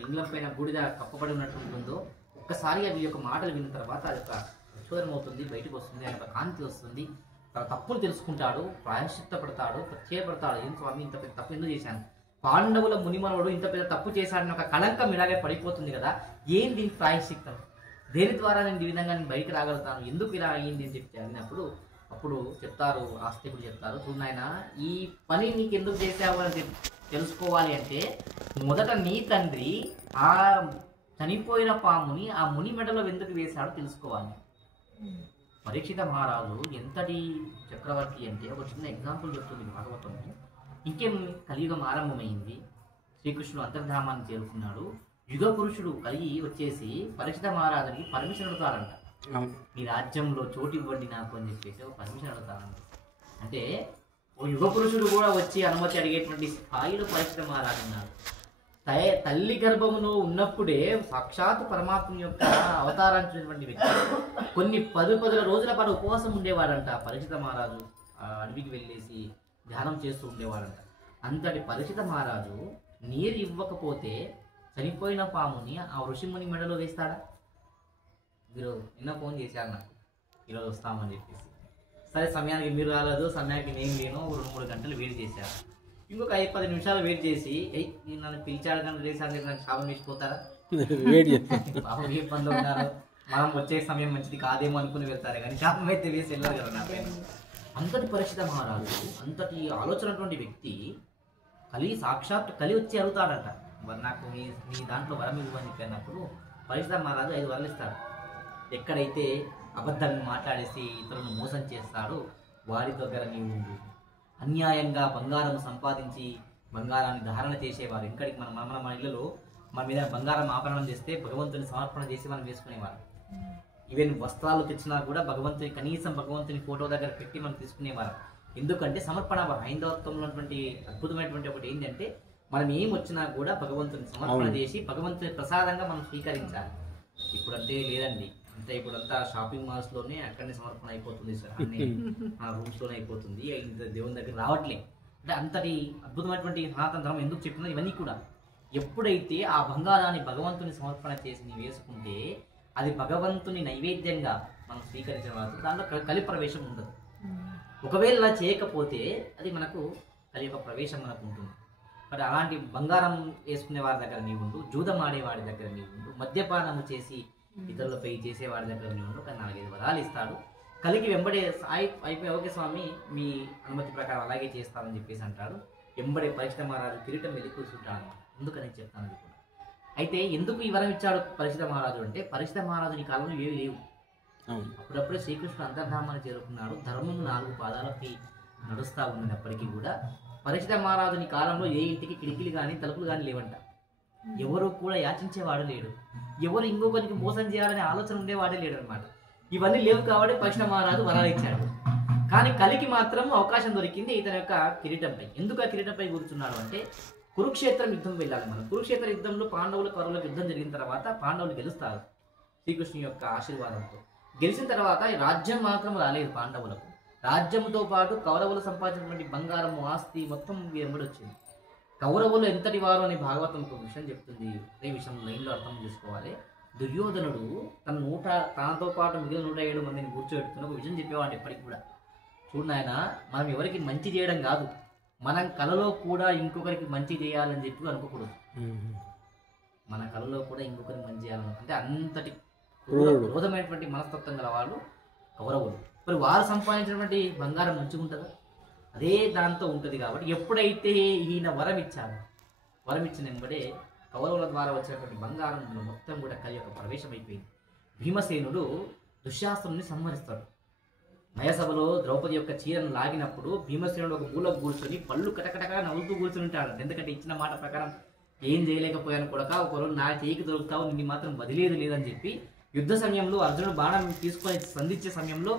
ఇంగ్లం పైన బూడిద కప్పబడి ఉన్నట్టుంటుందో, ఒక్కసారి అవి యొక్క మాటలు విన్న తర్వాత అది యొక్క ప్రచోదనం అవుతుంది, బయటకు వస్తుంది, ఆయన యొక్క కాంతి వస్తుంది. తన తప్పులు తెలుసుకుంటాడు, ప్రాయశ్చిత్త పడతాడు, ప్రత్యయపడతాడు. ఏం స్వామి ఇంత పెద్ద తప్పు ఎందుకు చేశాను, పాండవుల మునిమనుడు ఇంత పెద్ద తప్పు చేశాడని ఒక కళంకం ఇలాగే పడిపోతుంది కదా, ఏం దీనికి ప్రాయశ్చిత్తం, దేని ద్వారా నేను ఈ విధంగా నేను బయటకు రాగలుగుతాను, ఎందుకు ఇలా అయ్యింది అని చెప్పి అడిగినప్పుడు అప్పుడు చెప్తారు, ఆస్తికుడు చెప్తారు, చూడాయన ఈ పని నీకు ఎందుకు చేసావు అని తెలుసుకోవాలి అంటే, మొదట నీ తండ్రి ఆ చనిపోయిన పాముని ఆ ముని మెడలో ఎందుకు వేశాడో తెలుసుకోవాలి. పరీక్షిత మహారాజు ఎంతటి చక్రవర్తి అంటే, ఒక చిన్న ఎగ్జాంపుల్ చెప్తుంది భాగవతము. ఇంకేం కలియుగం ఆరంభమైంది, శ్రీకృష్ణుడు అంతర్ధామాన్ని చేరుకున్నాడు, యుగ పురుషుడు కలిగి వచ్చేసి పరీక్షిత మహారాజుకి పర్మిషన్ అడుగుతారంట, మీ రాజ్యంలో చోటు ఇవ్వండి నాకు అని చెప్పేసి ఒక పర్మిషన్ అడుగుతారంట. అంటే ఓ యుగ పురుషుడు కూడా వచ్చి అనుమతి అడిగేటువంటి స్థాయిలో పరీక్షిత మహారాజు ఉన్నారు. తల్లి గర్భములో ఉన్నప్పుడే సాక్షాత్ పరమాత్మ యొక్క అవతారించినటువంటి వ్యక్తి కొన్ని 10 రోజుల పాటు ఉపవాసం ఉండేవాడంట. పరీక్షిత మహారాజు అడవికి వెళ్ళేసి ధ్యానం చేస్తూ ఉండేవాడంట. అంతటి పరీక్షిత మహారాజు నీరు ఇవ్వకపోతే చనిపోయిన పాముని ఆ ఋషిముని మెడలో వేస్తాడా? మీరు నిన్న ఫోన్ చేశారు నాకు, ఈరోజు వస్తామని చెప్పేసి. సరే సమయానికి మీరు రాలేదు, సమయానికి నేను లేను, 2-3 గంటలు వెయిట్ చేశారు. ఇంకొక 5-10 నిమిషాలు వెయిట్ చేసి నేను నన్ను పిలిచాడు కానీ లేసాను నాకు శాపం వేసిపోతారా? పాపం ఏ పనులు ఉన్నారు, మనం వచ్చే సమయం మంచిది కాదేమో అనుకుని వెళ్తారు కానీ శాపం అయితే వేసి వెళ్ళారు కదా నా పైన. అంతటి పరీక్షిత మహారాజు, అంతటి ఆలోచనటువంటి వ్యక్తి సాక్షాత్ కలి వచ్చి అడుగుతాడంట, నాకు మీ దాంట్లో వరం ఇవ్వని చెప్పినప్పుడు పరీక్షిత మహారాజు 5 వరాలు ఇస్తాడు. ఎక్కడైతే అబద్ధాన్ని మాట్లాడేసి ఇతరులను మోసం చేస్తాడో వారి దగ్గర నీవు అన్యాయంగా బంగారం సంపాదించి బంగారాన్ని ధారణ చేసేవారు. ఇక్కడికి మన ఇళ్ళలో మన మీద బంగారం ఆభరణం చేస్తే భగవంతుని సమర్పణ చేసి మనం వేసుకునేవారు. ఈవెన్ వస్త్రాలు తెచ్చినా కూడా కనీసం భగవంతుని ఫోటో దగ్గర పెట్టి మనం తీసుకునేవారు. ఎందుకంటే సమర్పణ హైందవత్వంలో ఉన్నటువంటి అద్భుతమైనటువంటి ఒకటి ఏంటంటే, మనం ఏం వచ్చినా కూడా భగవంతుని సమర్పణ చేసి భగవంతుని ప్రసాదంగా మనం స్వీకరించాలి. ఇప్పుడంటే లేదండి, అంటే ఇప్పుడంతా షాపింగ్ మాల్స్లోనే అక్కడనే సమర్పణ అయిపోతుంది సార్, అన్ని రూమ్స్లోనే అయిపోతుంది, ఇంత దేవుని దగ్గర రావట్లే. అంటే అంతటి అద్భుతమైనటువంటి సనాతన ధర్మం ఎందుకు చెప్తున్నది ఇవన్నీ కూడా. ఎప్పుడైతే ఆ బంగారాన్ని భగవంతుని సమర్పణ చేసి నీవు వేసుకుంటే అది భగవంతుని నైవేద్యంగా మనం స్వీకరించిన తర్వాత దాంట్లో కలి ప్రవేశం ఉండదు. ఒకవేళ ఇలా చేయకపోతే అది మనకు కలి యొక్క ప్రవేశం మనకు ఉంటుంది. మరి అలాంటి బంగారం వేసుకునే వారి దగ్గర నీవు ఉండు, జూదం ఆడేవాడి దగ్గర నీవు ఉండు, మద్యపానము చేసి ఇతరులపై చేసేవాడి దగ్గర నీవు ఉండు, కానీ 4-5 వరాలు ఇస్తాడు. కలికి వెంబడే అయిపోయి ఓకే స్వామి మీ అనుమతి ప్రకారం అలాగే చేస్తామని చెప్పేసి అంటాడు. వెంబడే పరీక్షిత మహారాజు కిరీటం వెళ్ళి కూర్చుంటాడు. ఎందుకని చెప్తాను ఇప్పుడు. అయితే ఎందుకు ఈ వరం ఇచ్చాడు పరీక్షిత మహారాజు అంటే, పరీక్షిత మహారాజు ఈ కాలంలో ఏవి లేవు. అప్పుడప్పుడే శ్రీకృష్ణుడు అంతర్ధామాన్ని చేరుకున్నాడు. ధర్మము 4 పాదాలకి నడుస్తూ ఉన్నప్పటికీ కూడా పరీక్షిత మహారాజుని కాలంలో ఏ ఇంటికి కిటికీలు కానీ తలుపులు కానీ లేవంట. ఎవరు కూడా యాచించేవాడు లేడు, ఎవరు ఇంకొకరికి మోసం చేయాలనే ఆలోచన ఉండేవాడే లేడు అనమాట. ఇవన్నీ లేవు కాబట్టి పరీక్షిత మహారాజు వరాలు ఇచ్చాడు. కానీ కలికి మాత్రం అవకాశం దొరికింది ఇతని యొక్క కిరీటంపై. ఎందుకు ఆ కిరీటంపై కూర్చున్నాడు అంటే, కురుక్షేత్రం యుద్ధం వెళ్ళాలి మనం. కురుక్షేత్ర యుద్ధంలో పాండవులు కౌరవులకు యుద్ధం జరిగిన తర్వాత పాండవులు గెలుస్తారు శ్రీకృష్ణుని యొక్క ఆశీర్వాదంతో. గెలిచిన తర్వాత రాజ్యం మాత్రం రాలేదు పాండవులకు. రాజ్యంతో పాటు కౌరవులు సంపాదించినటువంటి బంగారము ఆస్తి మొత్తం వెంబడి వచ్చింది. కౌరవులు ఎంతటి వారు అనే భాగవతం ఒక విషయం చెప్తుంది. అదే విషయం లైన్లో అర్థం చేసుకోవాలి. దుర్యోధనుడు తనతో పాటు మిగిలిన 107 మందిని కూర్చోబెట్టుకుని ఒక విషయం చెప్పేవాడు ఎప్పటికి కూడా. చూడు నాయన, మనం ఎవరికి మంచి చేయడం కాదు, మనం కలలో కూడా ఇంకొకరికి మంచి చేయాలని చెప్పి అనుకోకూడదు. మన కలలో కూడా ఇంకొకరికి మంచి చేయాలని, అంటే అంతటి క్రోధమైనటువంటి మనస్తత్వం గల వాళ్ళు కౌరవులు. మరి వారు సంపాదించినటువంటి బంగారం మంచిగా ఉంటుందా? అదే దాంతో ఉంటుంది. కాబట్టి ఎప్పుడైతే ఈయన వరం ఇచ్చిన వెంబడే కౌరవుల ద్వారా వచ్చినటువంటి బంగారం మొత్తం కూడా కలి యొక్క ప్రవేశం అయిపోయింది. భీమసేనుడు దుశ్శాసనుని సంహరిస్తాడు. నయసభలో ద్రౌపది యొక్క చీరను లాగినప్పుడు భీమసేనుడు ఒక మూలకు కూర్చొని పళ్ళు కటకటగా నవ్వుతూ కూర్చొని ఉంటాడు. ఎందుకంటే ఇచ్చిన మాట ప్రకారం ఏం చేయలేకపోయాను కొడక, ఒకరోజు నా చేయికి దొరుకుతావు, నిన్ను మాత్రం వదిలేదు లేదని చెప్పి యుద్ధ సమయంలో అర్జునుడు బాణం తీసుకొని సంధించే సమయంలో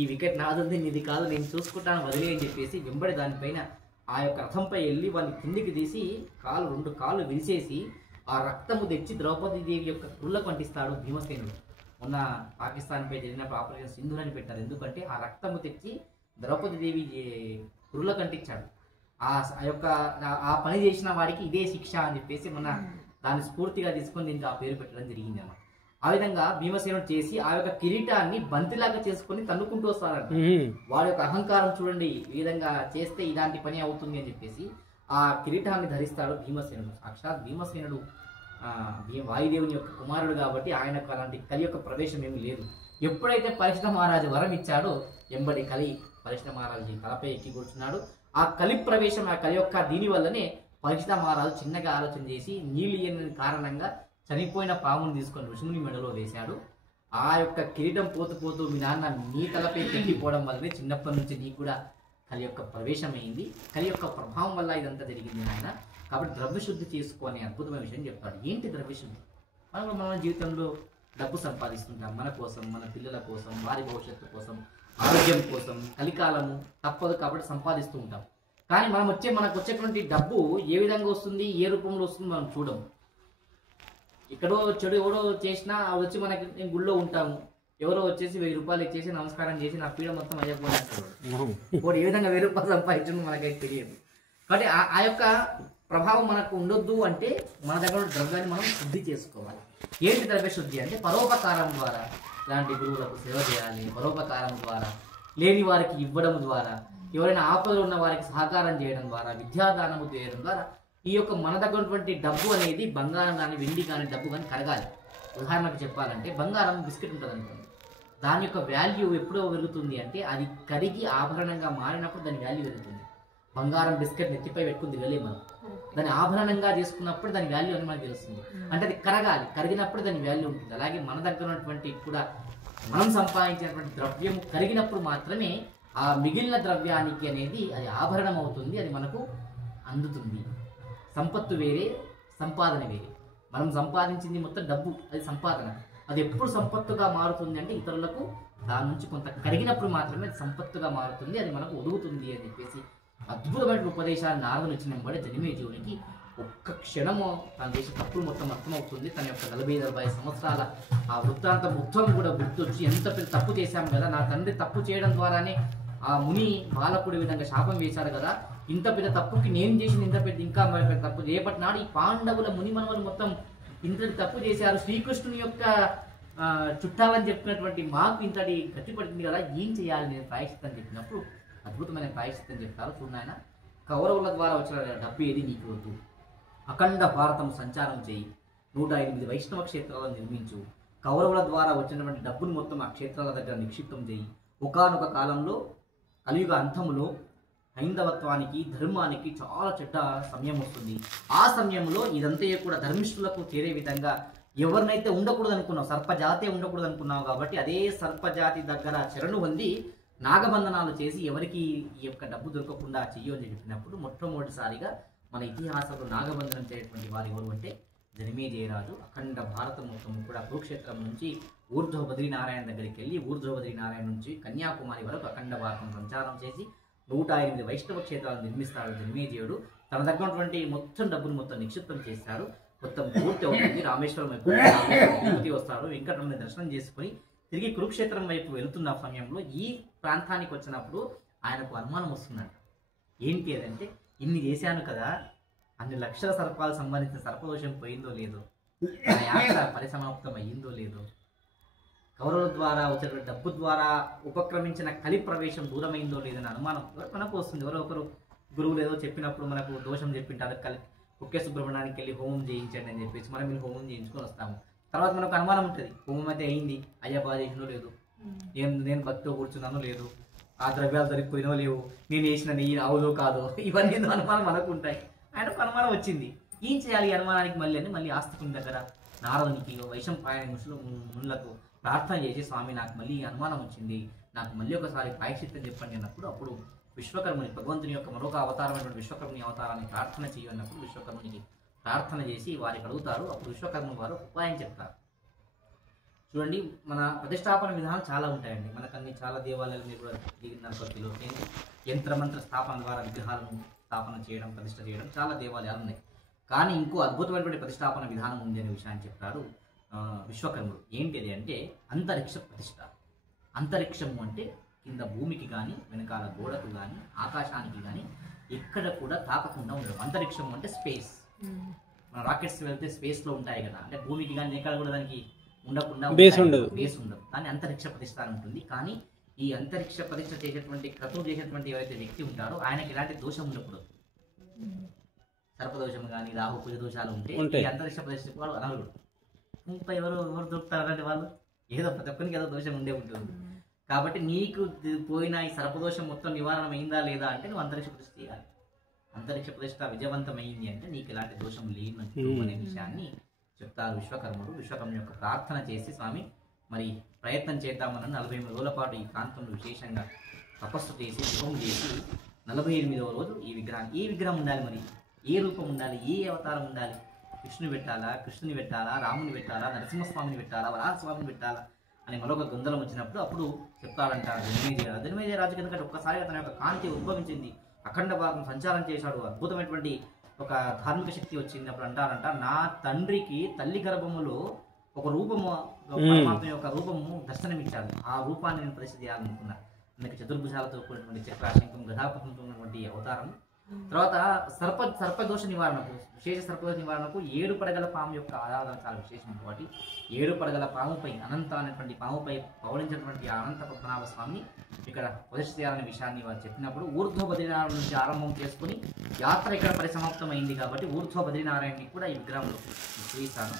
ఈ వికెట్ నాదుంది, నీది కాదు, నేను చూసుకుంటాను, వదిలే అని చెప్పేసి వెంబడి దానిపైన ఆ యొక్క రథంపై వెళ్ళి వాడిని కిందికి తీసి 2 కాళ్ళు విరిచేసి ఆ రక్తము తెచ్చి ద్రౌపదీదేవి యొక్క కుళ్ళకు అంటిస్తాడు భీమసేనుడు. మొన్న పాకిస్తాన్పై జరిగినప్పుడు ఆపరేషన్ సింధూర్ అని పెట్టారు. ఎందుకంటే ఆ రక్తము తెచ్చి ద్రౌపదీదేవి కుళ్ళకు అంటించాడు. ఆ పని చేసిన వాడికి ఇదే శిక్ష అని చెప్పేసి మొన్న దాన్ని స్ఫూర్తిగా తీసుకొని దీనికి ఆ పేరు పెట్టడం జరిగింది అన్నమాట. ఆ విధంగా భీమసేనుడు చేసి ఆ యొక్క కిరీటాన్ని బంతిలాగా చేసుకొని తన్నుకుంటూ వస్తారంట. వాడి యొక్క అహంకారం చూడండి, ఈ విధంగా చేస్తే ఇలాంటి పని అవుతుంది అని చెప్పేసి ఆ కిరీటాన్ని ధరిస్తాడు భీమసేనుడు. సాక్షాత్ భీమసేనుడు వాయుదేవుని యొక్క కుమారుడు కాబట్టి ఆయనకు అలాంటి కలి యొక్క ప్రవేశం ఏమీ లేదు. ఎప్పుడైతే పరీక్షిత మహారాజు వరం ఇచ్చాడో ఎంబడి కలి పరీక్షిత మహారాజు తలపై ఎక్కి కూర్చున్నాడు. ఆ కలి ప్రవేశం, ఆ కలి యొక్క దీని వల్లనే పరీక్షిత మహారాజు చిన్నగా ఆలోచన చేసి నీళ్ళు కారణంగా చనిపోయిన పామును తీసుకొని ఋషుముని మెడలో వేశాడు. ఆ యొక్క కిరీటం పోతూ మీ నాన్న నీ తలపై ఎక్కిపోవడం వల్లనే చిన్నప్పటి నుంచి నీకు కూడా కలి యొక్క ప్రవేశం అయింది, కలి యొక్క ప్రభావం వల్ల ఇదంతా జరిగింది నాయన. కాబట్టి ద్రవ్యశుద్ధి చేసుకో అనే అద్భుతమైన విషయం చెప్తాడు. ఏంటి ద్రవ్యశుద్ధి? మన జీవితంలో డబ్బు సంపాదిస్తుంటాం, మన కోసం, మన పిల్లల కోసం, వారి భవిష్యత్తు కోసం, ఆరోగ్యం కోసం, కలికాలము తప్పదు కాబట్టి సంపాదిస్తూ ఉంటాం. కానీ మనకు వచ్చేటువంటి డబ్బు ఏ విధంగా వస్తుంది, ఏ రూపంలో వస్తుంది మనం చూడము. ఇక్కడో చెడు ఎవడో చేసినా వచ్చి మనకి నేను గుళ్ళో ఉంటాము, ఎవరో వచ్చేసి 1000 రూపాయలు ఇచ్చేసి నమస్కారం చేసి నా పీడ మొత్తం అయ్యకపోయినప్పుడు ఏ విధంగా 1000 రూపాయలు సంపాదించడం మనకైతే తెలియదు. కాబట్టి ఆ యొక్క ప్రభావం మనకు ఉండొద్దు అంటే మన దగ్గర ద్రవ్యాన్ని మనం శుద్ధి చేసుకోవాలి. ఏంటి ద్రవ్య శుద్ధి అంటే పరోపకారం ద్వారా, ఇలాంటి గురువులకు సేవ చేయాలి, పరోపకారం ద్వారా, లేని వారికి ఇవ్వడం ద్వారా, ఎవరైనా ఆపదలు ఉన్న వారికి సహకారం చేయడం ద్వారా, విద్యాదానము చేయడం ద్వారా ఈ యొక్క మన దగ్గర ఉన్నటువంటి డబ్బు అనేది బంగారం కానీ వెండి కానీ డబ్బు కానీ కరగాలి. ఉదాహరణకు చెప్పాలంటే బంగారం బిస్కెట్ ఉంటుంది అనుకోండి, దాని యొక్క వాల్యూ ఎప్పుడో పెరుగుతుంది అంటే అది కరిగి ఆభరణంగా మారినప్పుడు దాని వాల్యూ పెరుగుతుంది. బంగారం బిస్కెట్ నెత్తిపై పెట్టుకుని తిరగలేము మనం, దాన్ని ఆభరణంగా చేసుకున్నప్పుడు దాని వాల్యూ అని మనకు తెలుస్తుంది. అంటే అది కరగాలి, కరిగినప్పుడు దాని వాల్యూ ఉంటుంది. అలాగే మన దగ్గర ఉన్నటువంటి కూడా మనం సంపాదించినటువంటి ద్రవ్యం కరిగినప్పుడు మాత్రమే ఆ మిగిలిన ద్రవ్యానికి అనేది అది ఆభరణం అవుతుంది, అది మనకు అందుతుంది. సంపత్తు వేరే, సంపాదన వేరే. మనం సంపాదించింది మొత్తం డబ్బు, అది సంపాదన. అది ఎప్పుడు సంపత్తుగా మారుతుంది అంటే ఇతరులకు దాని నుంచి కొంత కరిగినప్పుడు మాత్రమే అది సంపత్తుగా మారుతుంది, అది మనకు ఒదుగుతుంది అని చెప్పేసి అద్భుతమైన ఉపదేశాలు నారదులు ఇచ్చిన వెంబడే జనమేజయునికి ఒక్క క్షణము తను చేసిన తప్పులు మొత్తం అర్థమవుతుంది. తన యొక్క 40 సంవత్సరాల ఆ వృత్తాంతం మొత్తం కూడా గుర్తొచ్చి ఎంత పెద్ద తప్పు చేశాం కదా, నా తండ్రి తప్పు చేయడం ద్వారానే ఆ ముని బాలకుడి విధంగా శాపం వేశారు కదా, ఇంత పెద్ద తప్పుకి నేను చేసిన ఇంత పెద్ద ఇంకా మరి పెద్ద తప్పు రేపటి నాడు ఈ పాండవుల ముని మనవలు మొత్తం ఇంతటి తప్పు చేశారు, శ్రీకృష్ణుని యొక్క చుట్టాలని చెప్పినటువంటి మాకు ఇంతటి గట్టి పడుతుంది కదా, ఏం చేయాలి నేను ప్రాయశ్చిత్తం చెప్పినప్పుడు అద్భుతమైన ప్రాయశ్చిత్తం చెప్తారు. చూడాయన, కౌరవుల ద్వారా వచ్చిన డబ్బు ఏది నీకు వద్దు, అఖండ భారతం సంచారం చేయి, 108 వైష్ణవ క్షేత్రాలను నిర్మించు, కౌరవుల ద్వారా వచ్చినటువంటి డబ్బును మొత్తం ఆ క్షేత్రాల దగ్గర నిక్షిప్తం చేయి. ఒకానొక కాలంలో కలియుగ అంతములో హైందవత్వానికి ధర్మానికి చాలా చెడ్డ సమయం వస్తుంది. ఆ సమయంలో ఇదంతా కూడా ధర్మిష్ఠులకు చేరే విధంగా ఎవరినైతే ఉండకూడదు అనుకున్నావు, సర్పజాతే ఉండకూడదు అనుకున్నావు కాబట్టి అదే సర్పజాతి దగ్గర శరణు పొంది నాగబంధనాలు చేసి ఎవరికి ఈ యొక్క డబ్బు దొరకకుండా చెయ్యు అని చెప్పినప్పుడు మొట్టమొదటిసారిగా మన ఇతిహాసంలో నాగబంధనం చేయటువంటి వారు ఎవరు అంటే జనమేజయరాజు. అఖండ భారతం మొత్తం కూడా కురుక్షేత్రం నుంచి ఊర్ధ్వ బద్రీనారాయణ దగ్గరికి వెళ్ళి ఊర్ధ్వ బద్రీనారాయణ నుంచి కన్యాకుమారి వరకు అఖండ భారతం సంచారం చేసి 108 వైష్ణవ క్షేత్రాలను నిర్మిస్తాడు జనమేజయుడు. తన దగ్గర ఉన్నటువంటి మొత్తం డబ్బును మొత్తం నిక్షిప్తం చేస్తాడు. మొత్తం పూర్తి అవుతుంది. రామేశ్వరం పూర్తి వస్తాడు. వెంకటరమణ దర్శనం చేసుకుని తిరిగి కురుక్షేత్రం వైపు వెళుతున్న సమయంలో ఈ ప్రాంతానికి వచ్చినప్పుడు ఆయనకు అనుమానం వస్తుందంట. ఏంటి అదంటే, ఇన్ని చేశాను కదా, అన్ని లక్షల సర్పాలకు సంబంధించిన సర్పదోషం పోయిందో లేదో, నా యాత్ర పరిసమాప్తం అయ్యిందో లేదో, కౌరవుల ద్వారా వచ్చిన డబ్బు ద్వారా ఉపక్రమించిన కలి ప్రవేశం దూరమైందో లేదని అనుమానం మనకు వస్తుంది. ఎవరో ఒకరు గురువులు ఏదో చెప్పినప్పుడు మనకు దోషం చెప్పింటారు, కుక్కే సుబ్రహ్మణ్యానికి వెళ్ళి హోమం చేయించండి అని చెప్పేసి మనం మీరు హోమం చేయించుకొని వస్తాము. తర్వాత మనకు అనుమానం ఉంటుంది, హోమం అయితే అయింది, అయ్యా బాగా చేసినో లేదు, నేను భక్తితో కూర్చున్నానో లేదు, ఆ ద్రవ్యాలు దొరికిపోయినో లేవు, నేను వేసిన నెయ్యి అవుదో కాదో, ఇవన్నీ అనుమానం మనకు ఉంటాయి. ఆయనకు అనుమానం వచ్చింది. ఏం చేయాలి ఈ అనుమానానికి మళ్ళీ ఆస్తికుని దగ్గర నారదునికి వైశంపాయన మునులకు ప్రార్థన చేసి, స్వామి నాకు మళ్ళీ అనుమానం వచ్చింది, నాకు మళ్ళీ ఒకసారి ప్రాయశ్చిత్తం చెప్పండి అన్నప్పుడు అప్పుడు విశ్వకర్ముని, భగవంతుని యొక్క మరొక అవతారమైనటువంటి విశ్వకర్ముని అవతారాన్ని ప్రార్థన చేయన్నప్పుడు విశ్వకర్మునికి ప్రార్థన చేసి వారికి అడుగుతారు. అప్పుడు విశ్వకర్మ వారు ఉపాయం చెప్తారు. చూడండి, మన ప్రతిష్టాపన విధానం చాలా ఉంటాయండి. మనకన్నీ చాలా దేవాలయాలు మీరు కూడా దిగిన యంత్రమంత్ర స్థాపన ద్వారా విగ్రహాలను స్థాపన చేయడం, ప్రతిష్ట చేయడం చాలా దేవాలయాలు ఉన్నాయి. కానీ ఇంకో అద్భుతమైనటువంటి ప్రతిష్టాపన విధానం ఉంది అనే విషయాన్ని చెప్తారు విశ్వకర్ముడు. ఏంటిది అంటే అంతరిక్ష ప్రతిష్ట. అంతరిక్షము అంటే కింద భూమికి కానీ వెనకాల గోడకు కానీ ఆకాశానికి కానీ ఎక్కడ కూడా తాకకుండా ఉండడం. అంతరిక్షం అంటే స్పేస్. మన రాకెట్స్ వెళ్తే స్పేస్లో ఉంటాయి కదా, అంటే భూమికి కానీ ఎక్కడ కూడా దానికి ఉండకుండా బేస్ ఉండదు. కానీ అంతరిక్ష ప్రతిష్ట ఉంటుంది. కానీ ఈ అంతరిక్ష ప్రతిష్ట చేసేటువంటి క్రతువు చేసేటువంటి ఎవరైతే వ్యక్తి ఉంటారో ఆయనకి ఎలాంటి దోషం ఉండకూడదు. సర్పదోషం కానీ రాహు పూజ దోషాలు ఉంటే ఈ అంతరిక్ష ప్రతిష్ట వాడు అనర్హుడు. ఇంకా ఎవరు దొరుకుతారంటే వాళ్ళు ఏదో ప్రతి ఒక్కరికి ఏదో దోషం ఉండే ఉంటుంది. కాబట్టి నీకు పోయిన ఈ సర్పదోషం మొత్తం నివారణ అయిందా లేదా అంటే నువ్వు అంతరిక్ష ప్రతిష్ట చేయాలి. అంతరిక్ష ప్రతిష్ట విజయవంతమైంది అంటే నీకు ఎలాంటి దోషం లేని అనే విషయాన్ని చెప్తారు విశ్వకర్ముడు. విశ్వకర్మ యొక్క ప్రార్థన చేసి, స్వామి మరి ప్రయత్నం చేద్దామని 48 రోజుల పాటు ఈ ప్రాంతంలో విశేషంగా తపస్సు చేసి జపం చేసి 48వ రోజు ఈ విగ్రహం ఉండాలి. మరి ఏ రూపం ఉండాలి, ఏ అవతారం ఉండాలి, కృష్ణుని పెట్టాలా, రాముని పెట్టాలా, నరసింహస్వామిని పెట్టాలా, వరాహస్వామిని పెట్టాలా అని మరొక గొందలం వచ్చినప్పుడు అప్పుడు చెప్తాడంట జనమేజయరాజు. ఎందుకంటే ఒక్కసారిగా తన యొక్క కాంతి ఉద్భవించింది, అఖండ భాగం సంచారం చేశాడు, అద్భుతమైనటువంటి ఒక ధార్మిక శక్తి వచ్చింది. అప్పుడు అంటారంట, నా తండ్రికి తల్లి గర్భములో ఒక రూపము, పరమాత్మ యొక్క రూపము దర్శనమిచ్చాడు, ఆ రూపాన్ని నేను ప్రతిష్ఠ చేయాలనుకున్నా. అందుకే చతుర్భుజాలతో కూడినటువంటి చక్రాశంకం గదాపథంతో ఉన్నటువంటి అవతారం. తర్వాత సర్పదోష నివారణకు, విశేష సర్పదోష నివారణకు 7 పడగల పాము యొక్క ఆరాధన చాలా విశేషం. కాబట్టి 7 పడగల పాముపై, అనంత అనేటువంటి పాముపై పౌలించినటువంటి అనంత పద్మనాభ స్వామిని ఇక్కడ ప్రతిష్ఠ చేయాలనే విషయాన్ని వారు చెప్పినప్పుడు ఊర్ధ్వ బద్రీనారాయణ నుంచి ఆరంభం చేసుకుని యాత్ర ఇక్కడ పరిసమాప్తం అయింది. కాబట్టి ఊర్ధ్వ బద్రీనారాయణని కూడా ఈ విగ్రహంలో చూపిస్తాను.